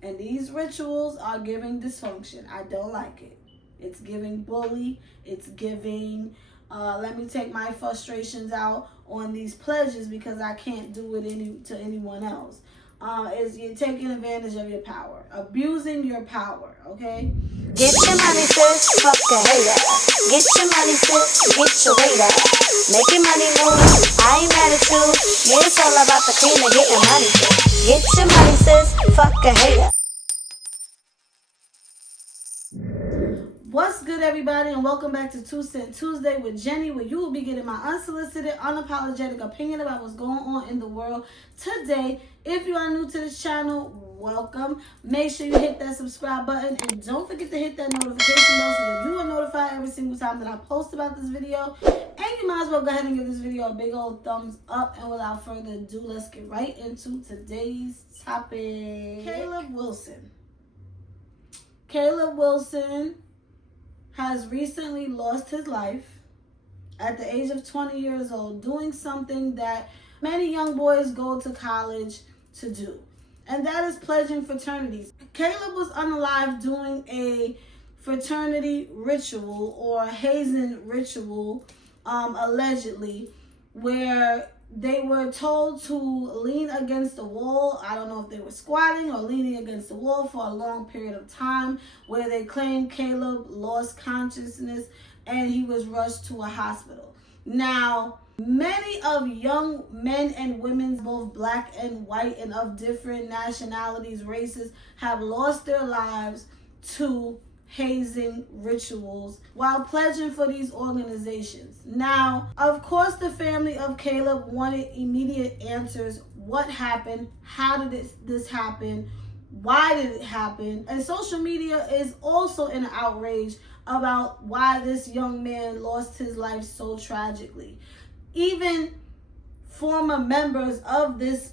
And these rituals are giving dysfunction. I don't like it. It's giving bully. It's giving, let me take my frustrations out on these pledges because I can't do it to anyone else. Is you're taking advantage of your power, abusing your power, okay? Get your money, sis, fuck a hater. Get your money, sis, get your weight up. Making money move, I ain't mad at you. Yeah, it's all about the cream and getting money, sis. Get your money, sis, fuck a hater. What's good, everybody, and welcome back to 2 Cent Tuesday with Jenny, where you will be getting my unsolicited, unapologetic opinion about what's going on in the world today. If you are new to this channel, welcome. Make sure you hit that subscribe button, and don't forget to hit that notification bell so that you are notified every single time that I post about this video. And you might as well go ahead and give this video a big old thumbs up. And without further ado, let's get right into today's topic. Caleb Wilson has recently lost his life at the age of 20 years old, doing something that many young boys go to college to do, and that is pledging fraternities. Caleb was unalive doing a fraternity ritual or hazing ritual, allegedly, where they were told to lean against the wall. I don't know if they were squatting or leaning against the wall for a long period of time, where they claimed Caleb lost consciousness and he was rushed to a hospital. Now, many of young men and women, both black and white and of different nationalities, races, have lost their lives to hazing rituals while pledging for these organizations. Now, of course, the family of Caleb wanted immediate answers. What happened? How did this happen? Why did it happen? And social media is also in outrage about why this young man lost his life so tragically. Even former members of this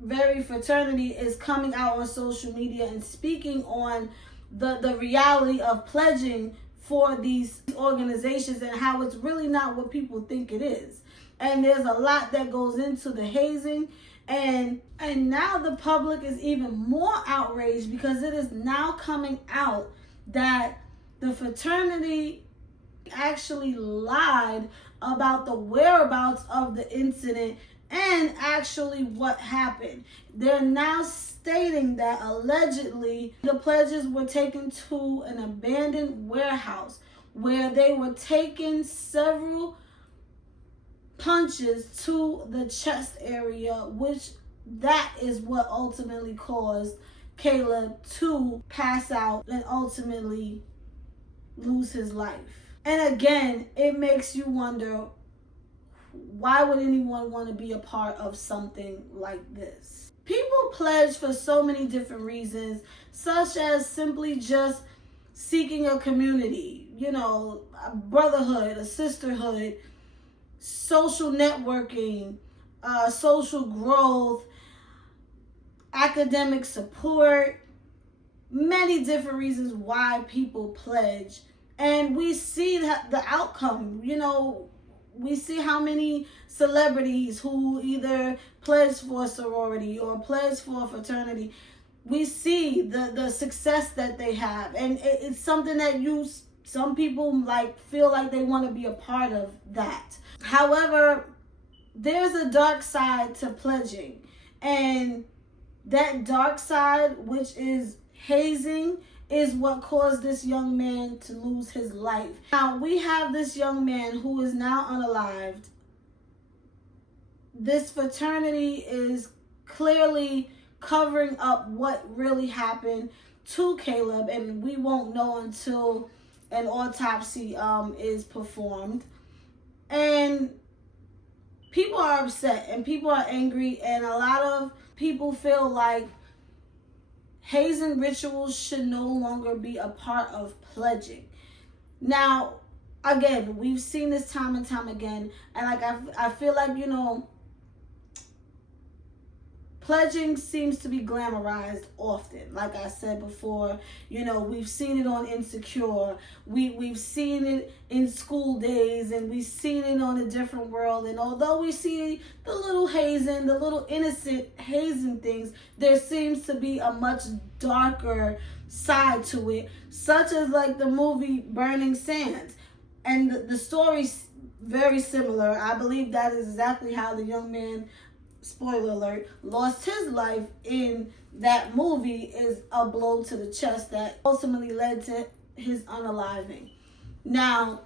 very fraternity is coming out on social media and speaking on the reality of pledging for these organizations and how it's really not what people think it is. And there's a lot that goes into the hazing, and now the public is even more outraged because it is now coming out that the fraternity actually lied about the whereabouts of the incident and actually what happened. They're now stating that allegedly the pledges were taken to an abandoned warehouse where they were taking several punches to the chest area, which that is what ultimately caused Caleb to pass out and ultimately lose his life. And again, it makes you wonder, why would anyone want to be a part of something like this? People pledge for so many different reasons, such as simply just seeking a community, a brotherhood, a sisterhood, social networking, social growth, academic support, many different reasons why people pledge. And we see that the outcome, we see how many celebrities who either pledge for a sorority or pledge for a fraternity, we see the success that they have. And it's something that some people feel like they want to be a part of that. However, there's a dark side to pledging. And that dark side, which is hazing, is what caused this young man to lose his life. Now, we have this young man who is now unalived. This fraternity is clearly covering up what really happened to Caleb, and we won't know until an autopsy is performed. And people are upset and people are angry, and a lot of people feel like hazing rituals should no longer be a part of pledging. Now, again, we've seen this time and time again, and I feel like, pledging seems to be glamorized often. Like I said before, we've seen it on Insecure. We've seen it in School Days, and we've seen it on A Different World. And although we see the little hazing, the little innocent hazing things, there seems to be a much darker side to it, such as like the movie Burning Sands. And the story's very similar. I believe that is exactly how the young man, spoiler alert, lost his life in that movie, is a blow to the chest that ultimately led to his unaliving. Now,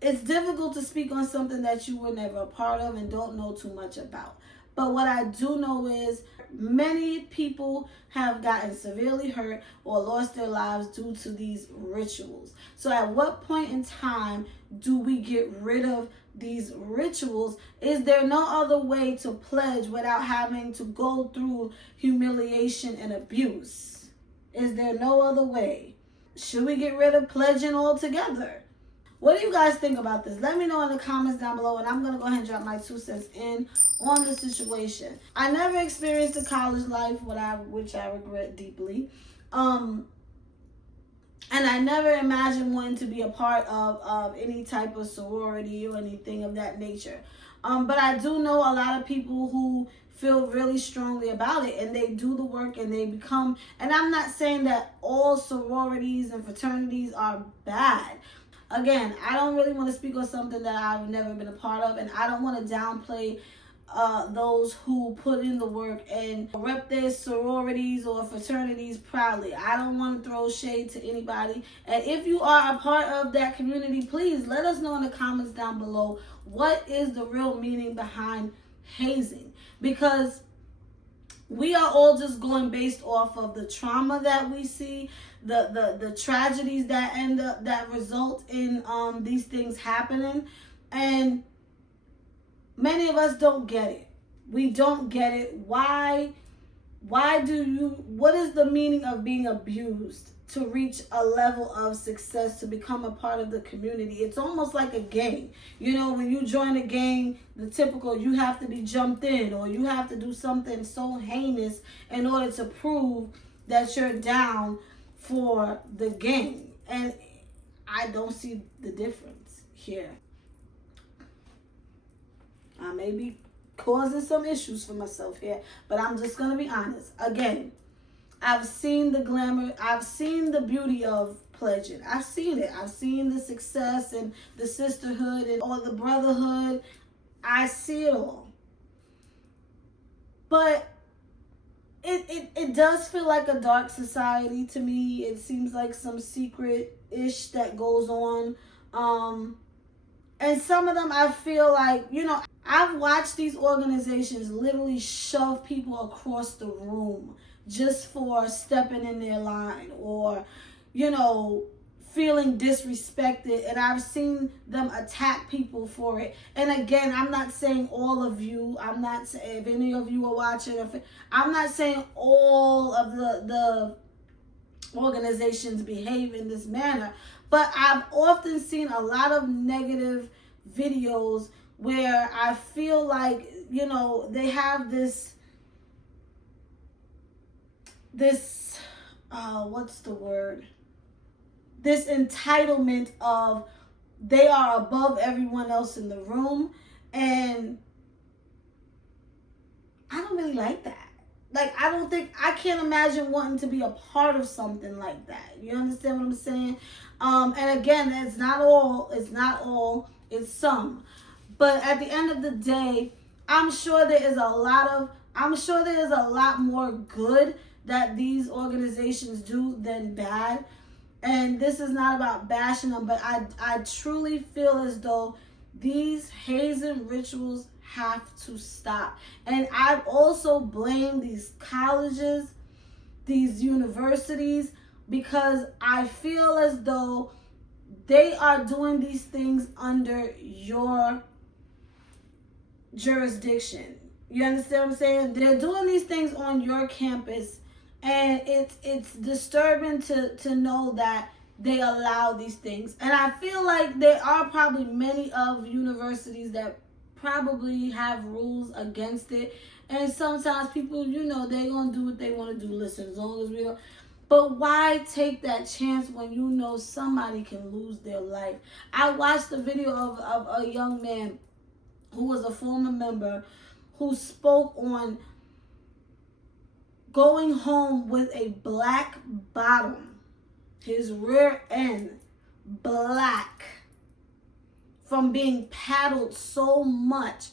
it's difficult to speak on something that you were never a part of and don't know too much about. But what I do know is many people have gotten severely hurt or lost their lives due to these rituals. So at what point in time do we get rid of these rituals? Is there no other way to pledge without having to go through humiliation and abuse? Is there no other way? Should we get rid of pledging altogether? What do you guys think about this? Let me know in the comments down below, and I'm going to go ahead and drop my 2 cents in on the situation. I never experienced a college life, which I regret deeply. And I never imagined wanting to be a part of any type of sorority or anything of that nature. But I do know a lot of people who feel really strongly about it, and they do the work, and they become, and I'm not saying that all sororities and fraternities are bad. Again, I don't really want to speak on something that I've never been a part of, and I don't want to downplay those who put in the work and rep their sororities or fraternities proudly. I don't want to throw shade to anybody. And if you are a part of that community, please let us know in the comments down below what is the real meaning behind hazing. Because we are all just going based off of the trauma that we see, the tragedies that result in these things happening, and many of us don't get it. We don't get it. What is the meaning of being abused to reach a level of success, to become a part of the community? It's almost like a gang. When you join a gang, the typical, you have to be jumped in, or you have to do something so heinous in order to prove that you're down for the gang. And I don't see the difference here. I may be causing some issues for myself here, but I'm just going to be honest. Again, I've seen the glamour. I've seen the beauty of pledging. I've seen it. I've seen the success and the sisterhood and all the brotherhood. I see it all. But it does feel like a dark society to me. It seems like some secret-ish that goes on. And some of them I feel like, I've watched these organizations literally shove people across the room just for stepping in their line, or, feeling disrespected. And I've seen them attack people for it. And again, I'm not saying all of you. I'm not saying if any of you are watching. I'm not saying all of the organizations behave in this manner. But I've often seen a lot of negative videos where I feel like, they have this what's the word? This entitlement of they are above everyone else in the room. And I don't really like that. Like, I can't imagine wanting to be a part of something like that. You understand what I'm saying? And again, it's not all, it's some. But at the end of the day, I'm sure there is a lot more good that these organizations do than bad. And this is not about bashing them, but I truly feel as though these hazing rituals have to stop. And I've also blamed these colleges, these universities, because I feel as though they are doing these things under your jurisdiction. You understand what I'm saying? They're doing these things on your campus, and it's disturbing to know that they allow these things. And I feel like there are probably many of universities that probably have rules against it. And sometimes people, they're going to do what they want to do. Listen, as long as we don't. But why take that chance when you know somebody can lose their life? I watched a video of a young man who was a former member who spoke on going home with a black bottom, his rear end black, from being paddled so much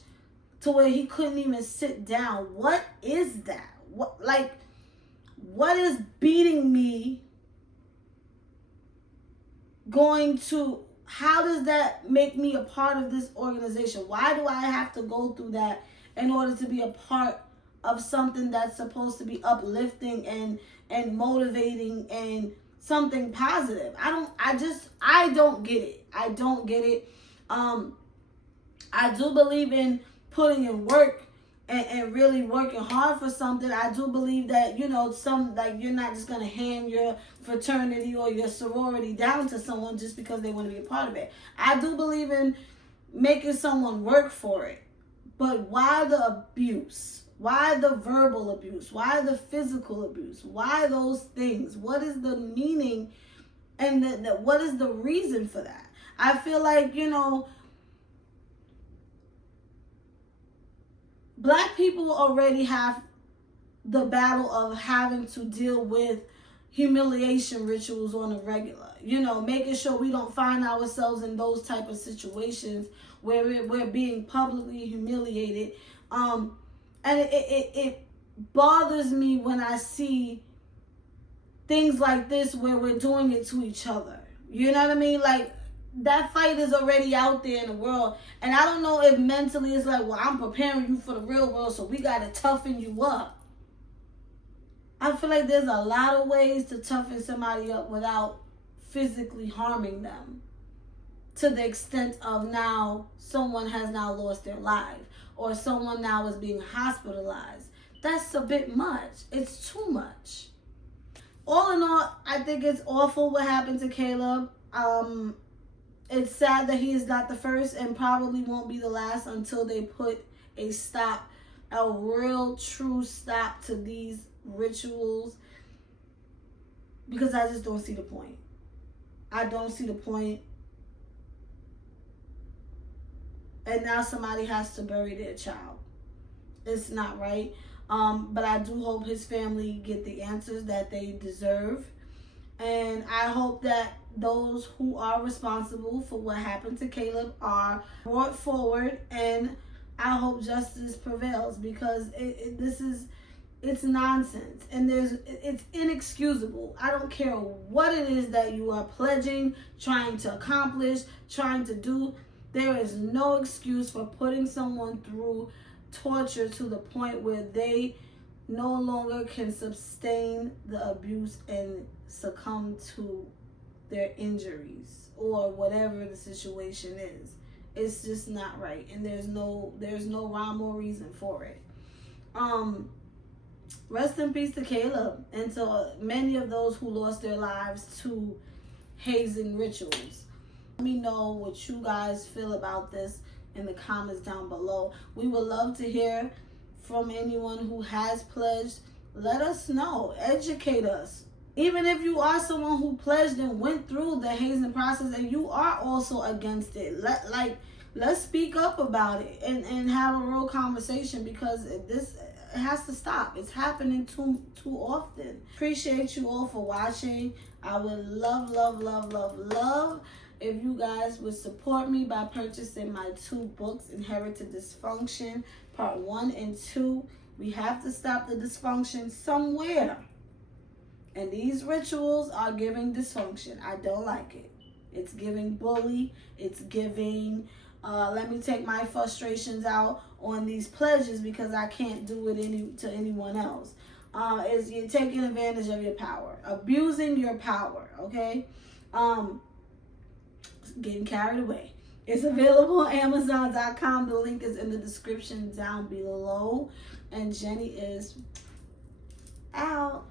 to where he couldn't even sit down. What is that? What is beating me how does that make me a part of this organization? Why do I have to go through that in order to be a part of something that's supposed to be uplifting and motivating and something positive? I don't get it. I don't get it. I do believe in putting in work and really working hard for something. I do believe that, you're not just going to hand your fraternity or your sorority down to someone just because they want to be a part of it. I do believe in making someone work for it. But why the abuse? Why the verbal abuse? Why the physical abuse? Why those things? What is the meaning and what is the reason for that? I feel like, Black people already have the battle of having to deal with humiliation rituals on a regular. Making sure we don't find ourselves in those type of situations where we're being publicly humiliated. And it bothers me when I see things like this where we're doing it to each other. You know what I mean? Like, that fight is already out there in the world. And I don't know if mentally it's like, well, I'm preparing you for the real world, so we got to toughen you up. I feel like there's a lot of ways to toughen somebody up without physically harming them, to the extent of now someone has now lost their life or someone now is being hospitalized. That's a bit much. It's too much. All in all, I think it's awful what happened to Caleb. It's sad that he is not the first and probably won't be the last until they put a real true stop to these rituals, because I just don't see the point. I don't see the point. And now somebody has to bury their child. It's not right. But I do hope his family get the answers that they deserve. And I hope that those who are responsible for what happened to Caleb are brought forward, and I hope justice prevails, because it's nonsense and it's inexcusable. I don't care what it is that you are pledging, trying to accomplish, trying to do. There is no excuse for putting someone through torture to the point where they no longer can sustain the abuse and succumb to their injuries or whatever the situation is. It's just not right, and there's no rhyme or reason for it. Rest in peace to Caleb and to many of those who lost their lives to hazing rituals. Let me know what you guys feel about this in the comments down below. We would love to hear from anyone who has pledged. Let us know. Educate us. Even if you are someone who pledged and went through the hazing process and you are also against it, let's speak up about it and have a real conversation, because this has to stop. It's happening too often. Appreciate you all for watching. I would love if you guys would support me by purchasing my 2 books, Inherited Dysfunction, Part 1 and 2. We have to stop the dysfunction somewhere. And these rituals are giving dysfunction. I don't like it. It's giving bully. It's giving, let me take my frustrations out on these pledges because I can't do it to anyone else. You're taking advantage of your power. Abusing your power, okay? Getting carried away. It's available on Amazon.com. The link is in the description down below. And Jenny is out.